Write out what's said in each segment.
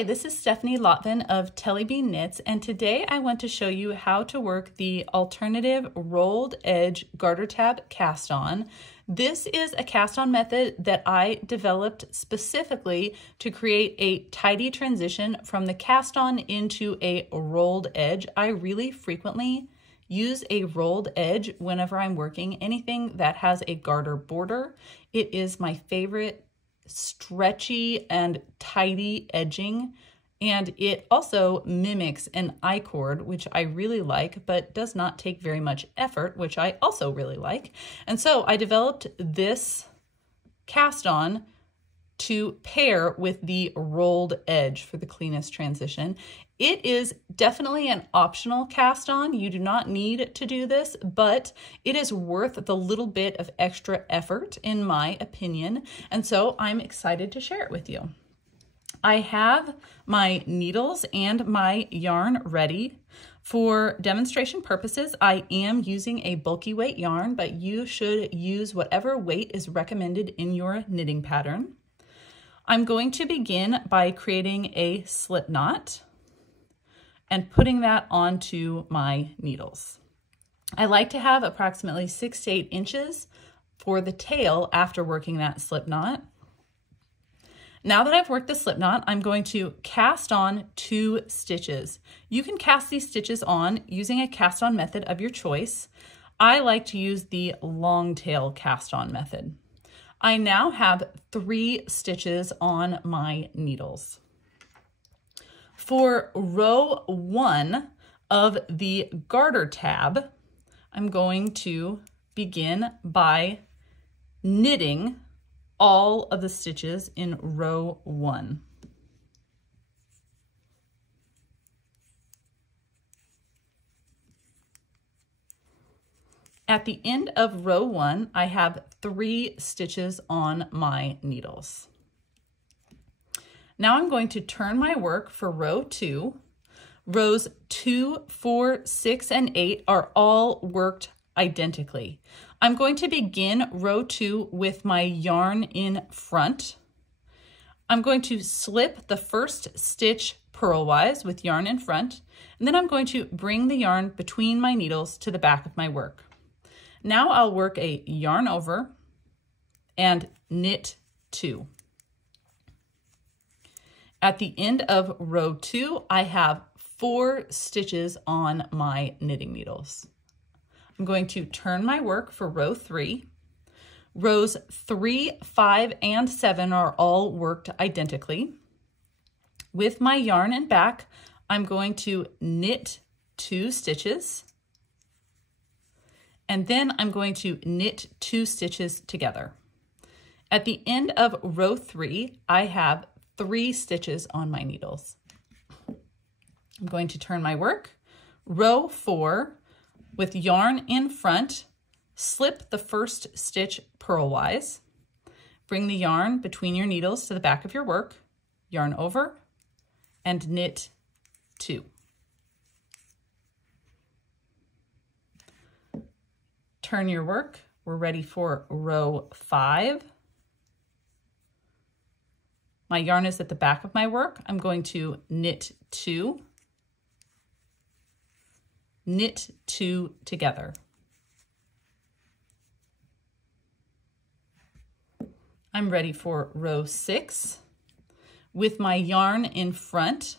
Hi, this is Stephanie Lotvin of Tellybean Knits, and today I want to show you how to work the alternative rolled edge garter tab cast on. This is a cast on method that I developed specifically to create a tidy transition from the cast on into a rolled edge. I really frequently use a rolled edge whenever I'm working anything that has a garter border. It is my favorite stretchy and tidy edging, and it also mimics an I-cord, which I really like, but does not take very much effort, which I also really like. And so I developed this cast on to pair with the rolled edge for the cleanest transition. It is definitely an optional cast on. You do not need to do this, but it is worth the little bit of extra effort, in my opinion. And so I'm excited to share it with you. I have my needles and my yarn ready. For demonstration purposes, I am using a bulky weight yarn, but you should use whatever weight is recommended in your knitting pattern. I'm going to begin by creating a slip knot and putting that onto my needles. I like to have approximately 6 to 8 inches for the tail after working that slip knot. Now that I've worked the slip knot, I'm going to cast on 2 stitches. You can cast these stitches on using a cast on method of your choice. I like to use the long tail cast on method. I now have 3 stitches on my needles. For row 1 of the garter tab, I'm going to begin by knitting all of the stitches in row 1. At the end of row 1, I have 3 stitches on my needles. Now I'm going to turn my work for row 2. Rows 2, 4, 6, and 8 are all worked identically. I'm going to begin row 2 with my yarn in front. I'm going to slip the first stitch purlwise with yarn in front, and then I'm going to bring the yarn between my needles to the back of my work. Now I'll work a yarn over and knit 2. At the end of row 2, I have 4 stitches on my knitting needles. I'm going to turn my work for row 3. Rows 3, 5, and 7 are all worked identically. With my yarn in back, I'm going to knit 2 stitches. And then I'm going to knit 2 stitches together. At the end of row 3, I have 3 stitches on my needles. I'm going to turn my work. Row 4, with yarn in front, slip the first stitch purlwise. Bring the yarn between your needles to the back of your work, yarn over, and knit 2. Turn your work. We're ready for row 5. My yarn is at the back of my work. I'm going to knit 2, knit 2 together. I'm ready for row 6. With my yarn in front,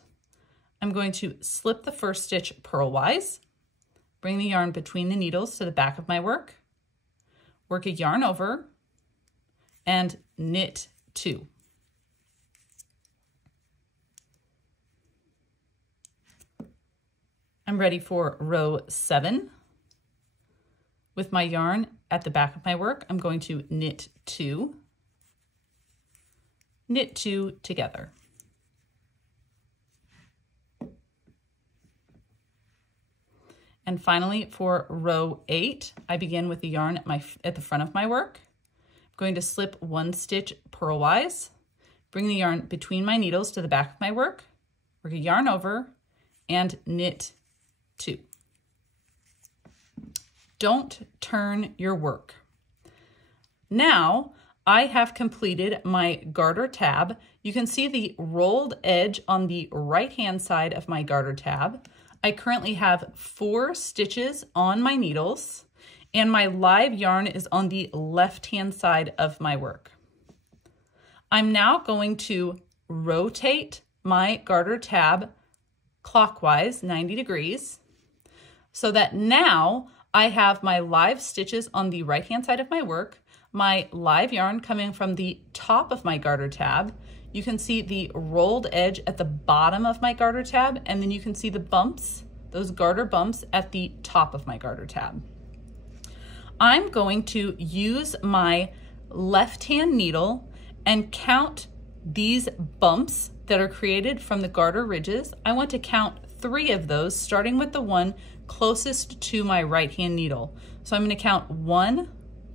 I'm going to slip the first stitch purlwise, bring the yarn between the needles to the back of my work, work a yarn over, and knit 2. I'm ready for row 7. With my yarn at the back of my work, I'm going to knit 2, knit 2 together. And finally, for row 8, I begin with the yarn at the front of my work. I'm going to slip 1 stitch purlwise, bring the yarn between my needles to the back of my work, work a yarn over, and knit 2. Don't turn your work. Now I have completed my garter tab. You can see the rolled edge on the right-hand side of my garter tab. I currently have 4 stitches on my needles, and my live yarn is on the left-hand side of my work. I'm now going to rotate my garter tab clockwise 90 degrees so that now I have my live stitches on the right-hand side of my work, my live yarn coming from the top of my garter tab. You can see the rolled edge at the bottom of my garter tab, and then you can see the bumps, those garter bumps at the top of my garter tab. I'm going to use my left-hand needle and count these bumps that are created from the garter ridges. I want to count 3 of those, starting with the one closest to my right-hand needle. So I'm going to count 1,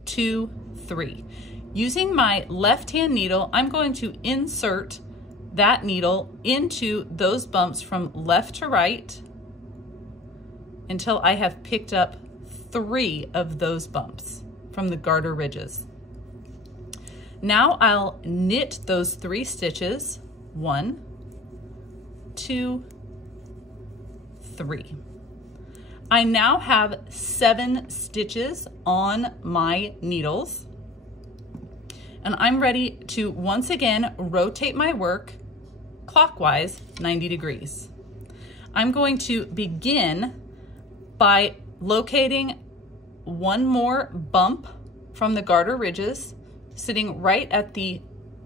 2, 3. Using my left-hand needle, I'm going to insert that needle into those bumps from left to right until I have picked up 3 of those bumps from the garter ridges. Now I'll knit those 3 stitches, 1, 2, 3. I now have 7 stitches on my needles, and I'm ready to once again rotate my work clockwise 90 degrees. I'm going to begin by locating one more bump from the garter ridges, sitting right at the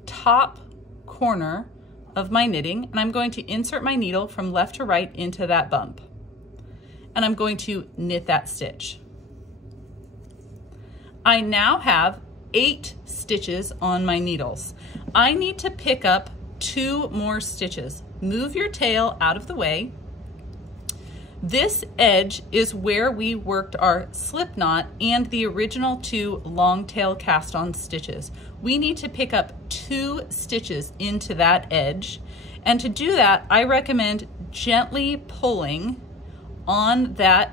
top corner of my knitting, and I'm going to insert my needle from left to right into that bump. And I'm going to knit that stitch. I now have 8 stitches on my needles. I need to pick up 2 more stitches. Move your tail out of the way. This edge is where we worked our slip knot and the original 2 long tail cast on stitches. We need to pick up 2 stitches into that edge. And to do that, I recommend gently pulling on that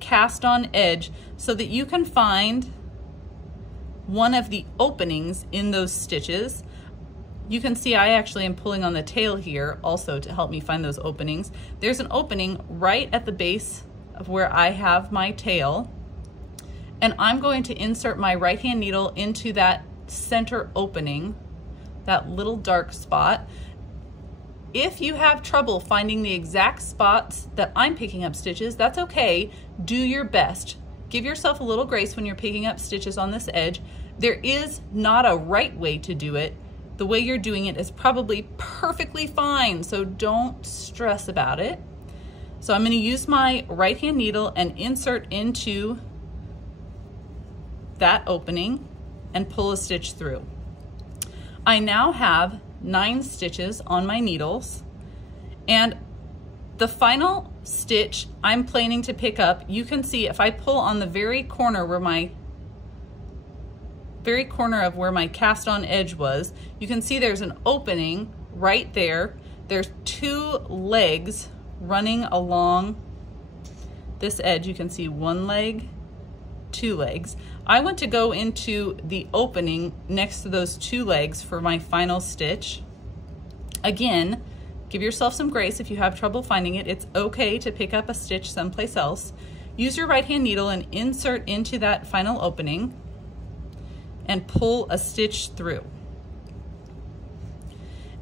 cast on edge so that you can find one of the openings in those stitches. You can see I actually am pulling on the tail here also to help me find those openings. There's an opening right at the base of where I have my tail, and I'm going to insert my right hand needle into that center opening, that little dark spot. If you have trouble finding the exact spots that I'm picking up stitches, that's okay. Do your best. Give yourself a little grace when you're picking up stitches on this edge. There is not a right way to do it. The way you're doing it is probably perfectly fine, so don't stress about it. So I'm going to use my right hand needle and insert into that opening and pull a stitch through. I now have 9 stitches on my needles, and the final stitch I'm planning to pick up, you can see if I pull on the very corner where my cast on edge was, you can see there's an opening right there. There's 2 legs running along this edge. You can see 1 leg, 2 legs. I want to go into the opening next to those 2 legs for my final stitch. Again, give yourself some grace if you have trouble finding it. It's okay to pick up a stitch someplace else. Use your right hand needle and insert into that final opening and pull a stitch through.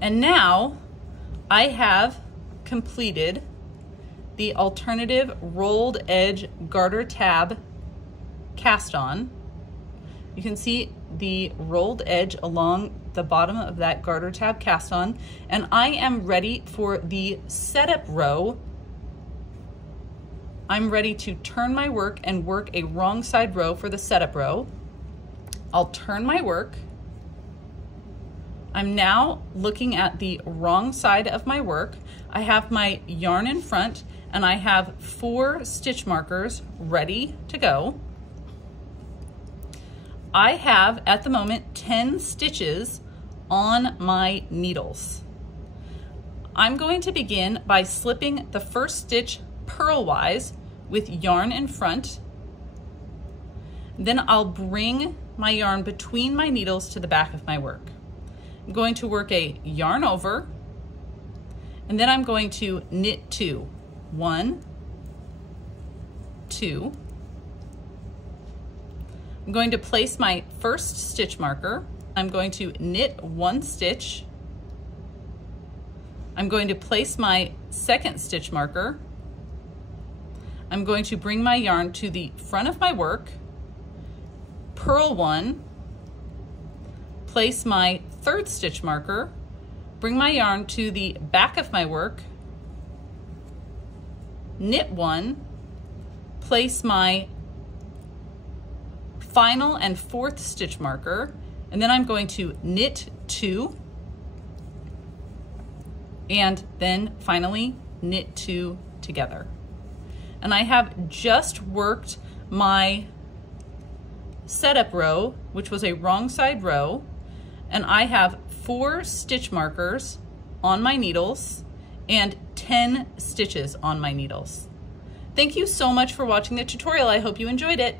And now I have completed the alternative rolled edge garter tab cast on. You can see the rolled edge along the bottom of that garter tab cast on, and I am ready for the setup row. I'm ready to turn my work and work a wrong side row for the setup row. I'll turn my work. I'm now looking at the wrong side of my work. I have my yarn in front and I have 4 stitch markers ready to go. I have at the moment 10 stitches on my needles. I'm going to begin by slipping the first stitch purlwise with yarn in front. Then I'll bring my yarn between my needles to the back of my work. I'm going to work a yarn over, and then I'm going to knit 2. 1, 2. I'm going to place my first stitch marker. I'm going to knit 1 stitch. I'm going to place my second stitch marker. I'm going to bring my yarn to the front of my work, purl 1, place my third stitch marker, bring my yarn to the back of my work, knit 1, place my final and fourth stitch marker, and then I'm going to knit 2, and then finally knit 2 together. And I have just worked my setup row, which was a wrong side row, and I have 4 stitch markers on my needles and 10 stitches on my needles. Thank you so much for watching the tutorial. I hope you enjoyed it.